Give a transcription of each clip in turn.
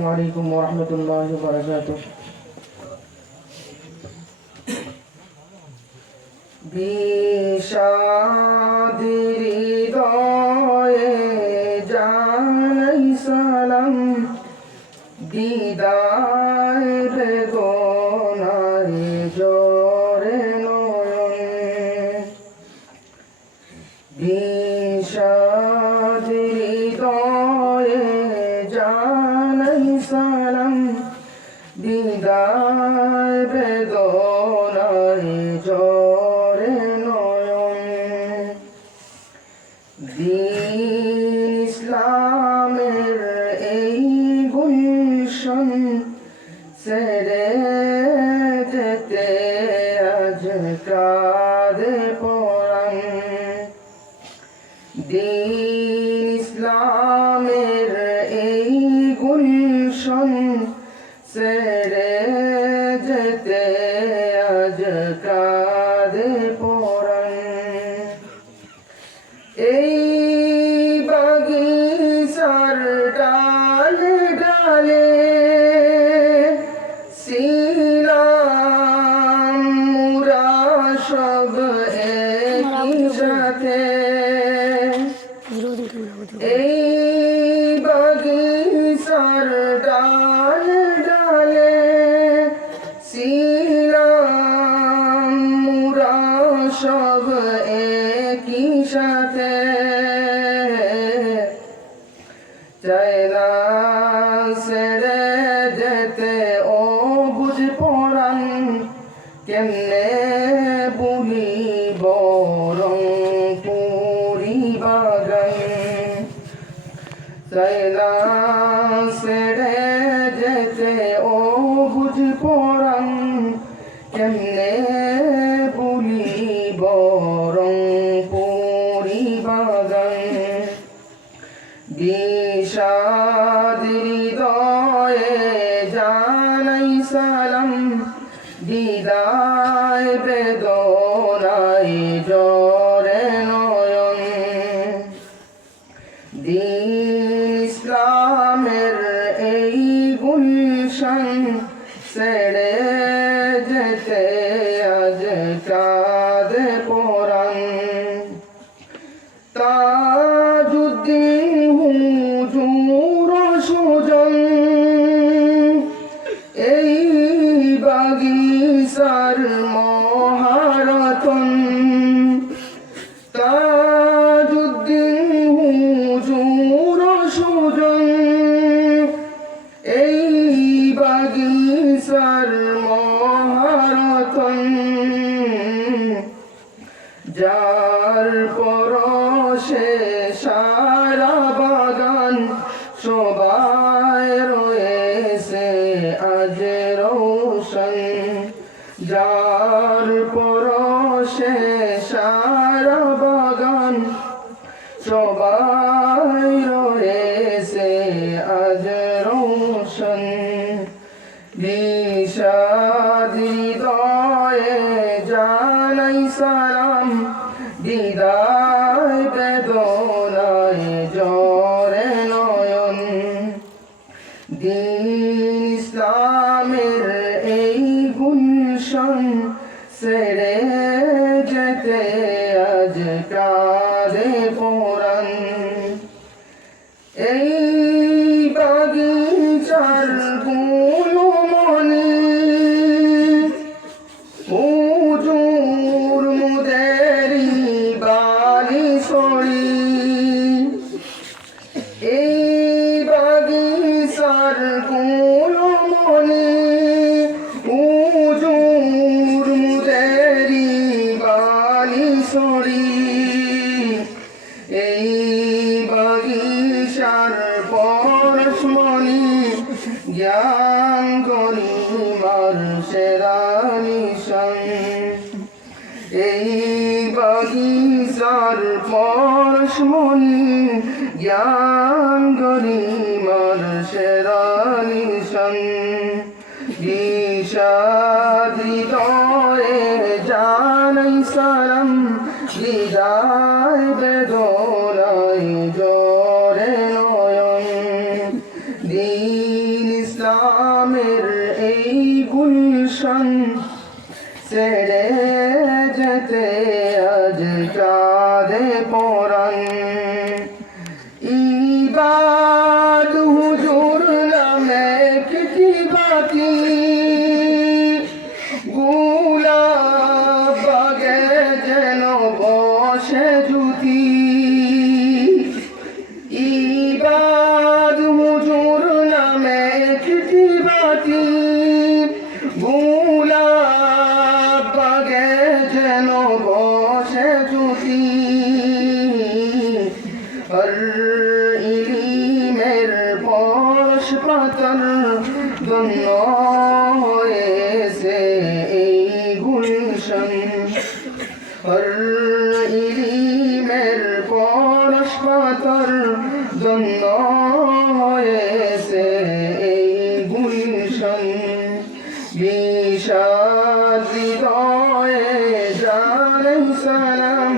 আসসালামু আলাইকুম ওয়া রাহমাতুল্লাহি ওয়া বারাকাতুহু। বিষাদের হৃদয়ে জানাই সালাম, দিদার বেদনায় জোরে নয়ন। বিষাদের হৃদয়ে জানাই সালাম, দিদার বেদনায় জোরে নয়ন। দ্বীন ইসলামের এই গুলশন ছেড়ে যেতে আজ কাঁদে পরাণ। দ্বীন ইসলামের এই গুলশন ছেড়ে যেতে আজ কাঁদে পরাণ। এই বাগিচার ডালে ডালে ছিলাম মোরা সব একই সাথে। এই বাগিচার ডালে ডালে ছিলাম মোরা সব একই সাথে। চাই না ছেড়ে যেতে ও বুঝ পরাণ, কেমনে বলিব রংপুরি বাগান। চাই না ছেড়ে যেতে ও বুঝ পরাণ, কেমনে বলিব রংপুরি বাগান। বিষাদ হৃদয়ে জানাই সালাম, দিদায় বেদনায় জোরে নয়ন। দ্বীন ইসলামের এই গুলশন ছেড়ে যেতে আজ কাঁদে পরাণ। তাজউদ্দিন হুজুর সুজন এই বাগিচার মহারতন। তাজউদ্দিন হুজুর সুজন এই বাগিচার মহারতন। যার পরশে সারা বাগান সবাই রয়েছে আজ রোশন। যার পরশে সারা বাগান সবাই রয়েছে আজ রোশন। বিষাদ হৃদয়ে জানাই সালাম, দিদার বেদনায় জোরে নয়ন। দ্বীন ইসলামের এই গুলশন ছেড়ে যেতে আজ কাঁদে পরাণ। এই বাগিচার গুলমণি হুজুর মুদেরি বালিশড়ি। এই বাগিচার গুলমণি হুজুর মুদেরি বালিশড়ি। এই বাগিচার পরশমণি জ্ঞান গরিমার সেরা নিশান। এই বাগিচার পরশমণি জ্ঞান গরিমার সেরা নিশান। বিষাদ হৃদয়ে জানাই সালাম, দিদার বেদনায় জোরে নয়ন। দ্বীন ইসলামের এই গুলশন ছেড়ে যেতে আজ কাঁদে পরাণ। ইবাদ হুজুর নামে কিটি বাতি গোলাপ বাগে যেন বসে জুতি। ইবাদ হুজুর নামে কিটি বাতি গোলাপ বাগে যেন বসে জুতি। আর ইলিমের পরশ পাতার জন্য হয়েছে এই গুলশন। আর ইলিমের পরশ পাতার জন্য হয়েছে এই গুলশন। বিষাদ হৃদয়ে জানাই সালাম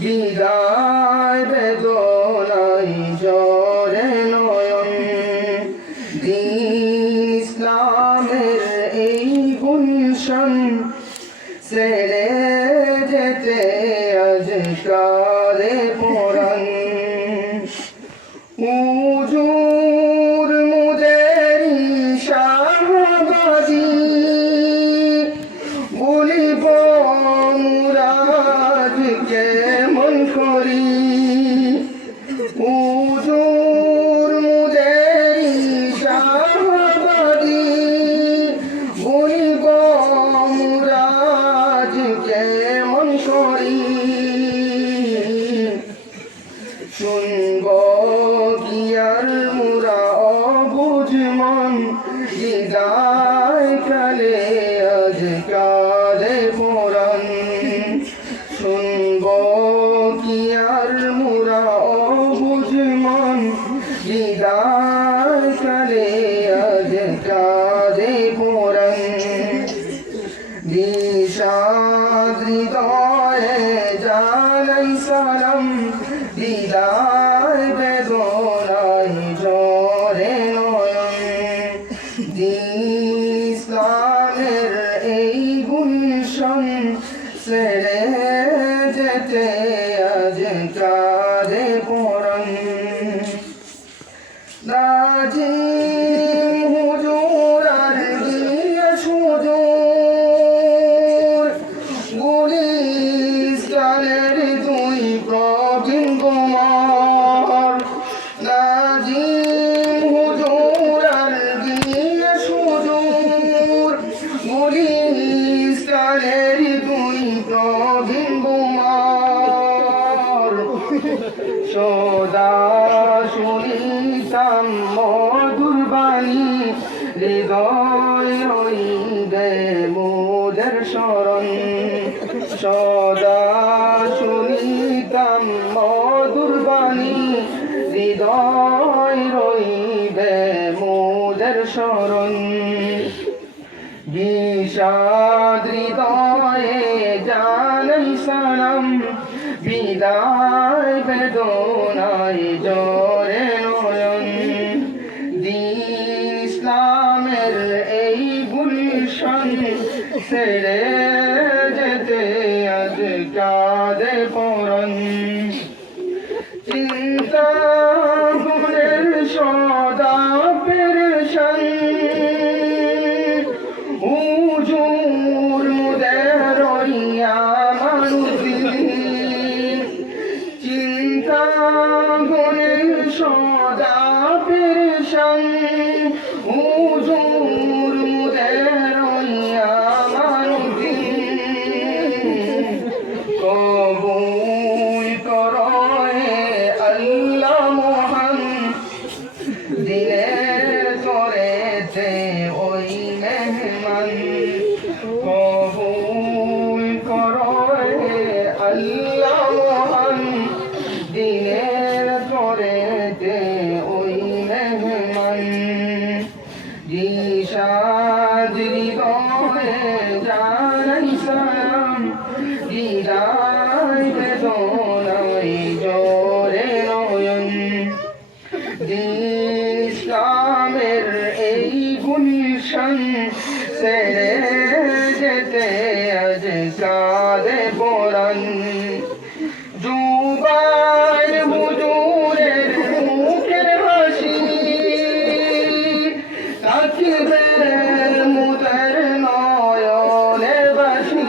বিদায় বেদনাই ঝরে নয়ন। দ্বীন ইসলামের এই গুলশন ছেড়ে যেতে আজ কাঁদে পরাণ। হুজুর মুদেরি শাহবাজি বলিব মুরাদ কেমন করি। হুজুর মুদেরি শাহবাজি বলিব মুরাদ কেমন করি। শুনব গিয়ার মুরা অবুঝ মন হৃদয় কালে আজ কাঁদে পরাণ। শুনব গিয়ার মুরা অবুঝ মন হৃদয় কালে আজ কাঁদে পরাণ। বিষাদ হৃদয়ে জানাই সালাম বিদায় বেদনাই ঝরে নয়ন। দ্বীন ইসলামের এই গুলশন ছেড়ে যেতে আজ কাঁদে পরাণ। নাজিম হুজুর আর গিয়ে সুজুর গুলিস্তানের দুই প্রবীণ কুমার। নাজিম হুজুর আর গিয়ে সুজুর গুলিস্তানের দুই প্রবীণ কুমার। সদা শুনিতাম মধুর বাণী হৃদয় হইবে মোদের শরণ। সদা শুনিতাম মধুর বাণী হৃদয় রইবে মোদের শরণ। বিষাদ হৃদয়ে জানাই সালাম বিদায় বেদনাই ঝরে নয়ন। দ্বীন ইসলামের এই গুলশন ছেড়ে যেতে আজ কাঁদে পরাণ। চিন্তা গুণের সদা পেরেশান হুজুর মুদের মানুষদিন। চিন্তা গুণের সদা পেরেশান হুজুর মুদের মানুষদিন। কবুল করো আল্লাহ মহান দিনের করেছে ওই মেহমান। কবুল করো আল্লাহ মহান দিনের করেছে ওই মেহমান। বিষাদ হৃদয়ে জানাই সালাম বিদায় বেদনাই ঝরে নয়ন। ইসলামের এই এই গুলশান ছেড়ে যেতে আজ কাঁদে পরাণ জুবান হুজুরের মুখের হাসি তাকিবে মুদের নয়নে বাসি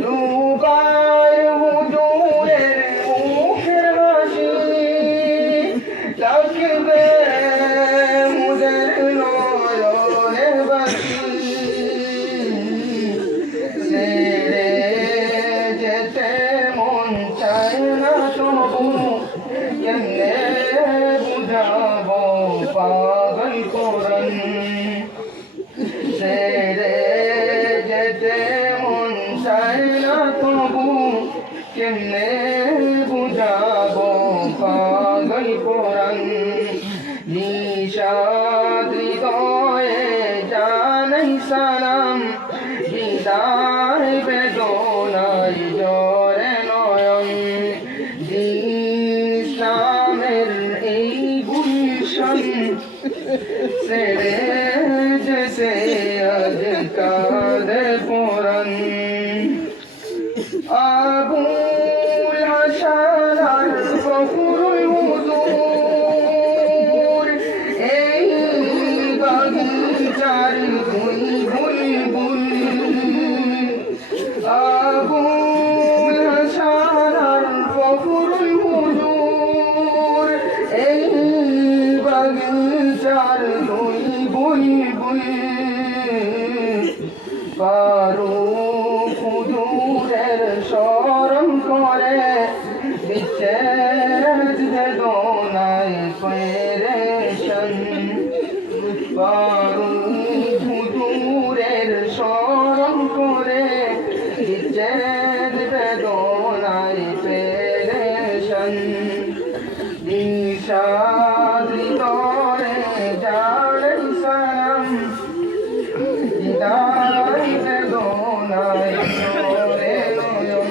জুবান হুজুরের মুখের হাসি তাকিবে মুদের নয়নে বাসি ছেড়ে যেতে মন চায় না তবু কেমনে বুঝাবো পাগল কোরআন ছেড়ে যেতে মন চায় না তবু কেমনে বুঝাবো পাগল কোরআন নিশাদ হৃদয়ে জানাই সালাম হৃদয় বেদনায় জরে নয়ন ইসলামের এই গুলশান ছেড়ে যেতে আজ কাঁদে পরাণ আবুল হাসান আর গফুরুল হুজুর এই বাগিচার দুই বুলবুল আবুল হাসান আর গফুরুল হুজুর এই বাগিচার দুই বুলবুল ফারুক হুজুরের স্মরণ করে বিচ্ছেদ বেদনায় পেরেশান ফারুক হুজুরের স্মরণ করে বিচ্ছেদ বেদনায় পেরেশান নিশাদ হৃদয়ে জানাই সালাম হৃদয় বেদনায় জরে নয়ন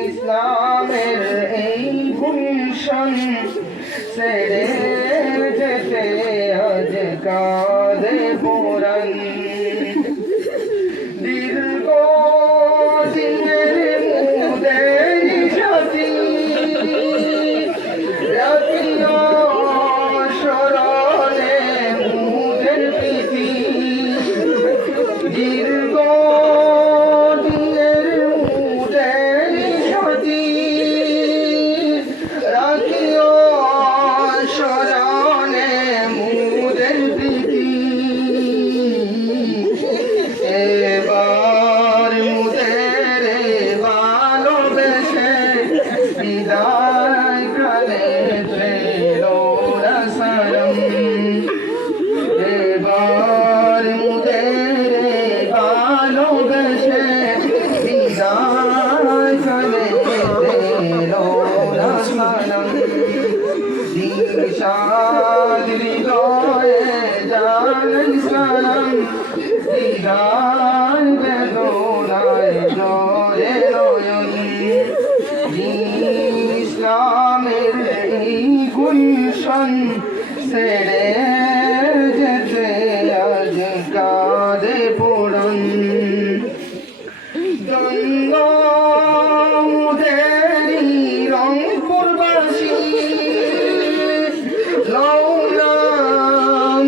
ইসলামের এই গুলশান ছেড়ে যেতে আজ কাঁদে পরাণ দীর্ঘ দিনের মুদের সাথী রাখিও স্মরণে মুদের প্রীতি দীর্ঘ দিনের মুদের সাথী রাখিও স্মরণে মুদের প্রীতি এবার মুদের ভালোবেসে বিদায় কালে ফেলো না সারম এবার মুদের ভালোবেসে বিদায় কালে ফেলো না সারম নিশাদ হৃদয়ে জানাই সালাম হৃদয় বেদনায় জরে নয়ন ইসলামের এই গুলশান ছেড়ে যেতে আজ কাঁদে পরাণ গঙ্গামুদেরি রংপুরবাসী লৌলা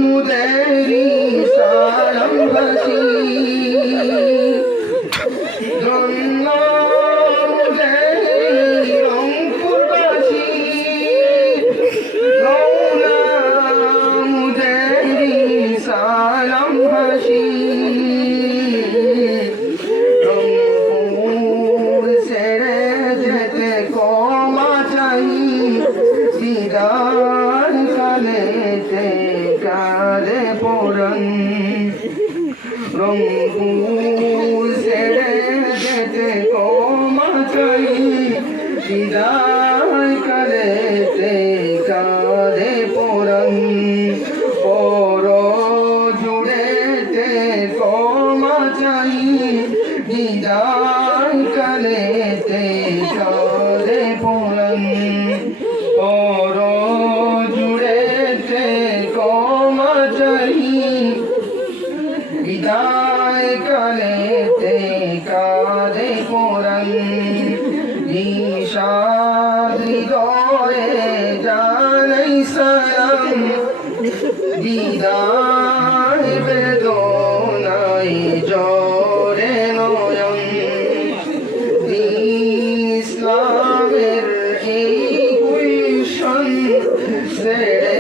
মুদেরি সারমবাসী গঙ্গামুদেরি রংপুরবাসী লৌলা মুদেরি সারমবাসী রংপুর ছেড়ে যেতে ক্ষমা চাই বিদায় কালেতে কাঁদে পরাণ রংপুর ছেড়ে যেতে ক্ষমা চাই বিদায় কালেতে কাঁদে পরাণ পর জুড়েতে ক্ষমা চাই বিদায় কালেতে কাঁদে পরাণ পর জুড়ে বিদায় কালেতে কাঁদে পরাণ বিষাদ হৃদয়ে জানাই সালাম বিদায় বেদনায় জরে নয়ন ইসলামের এই গুলশন ছেড়ে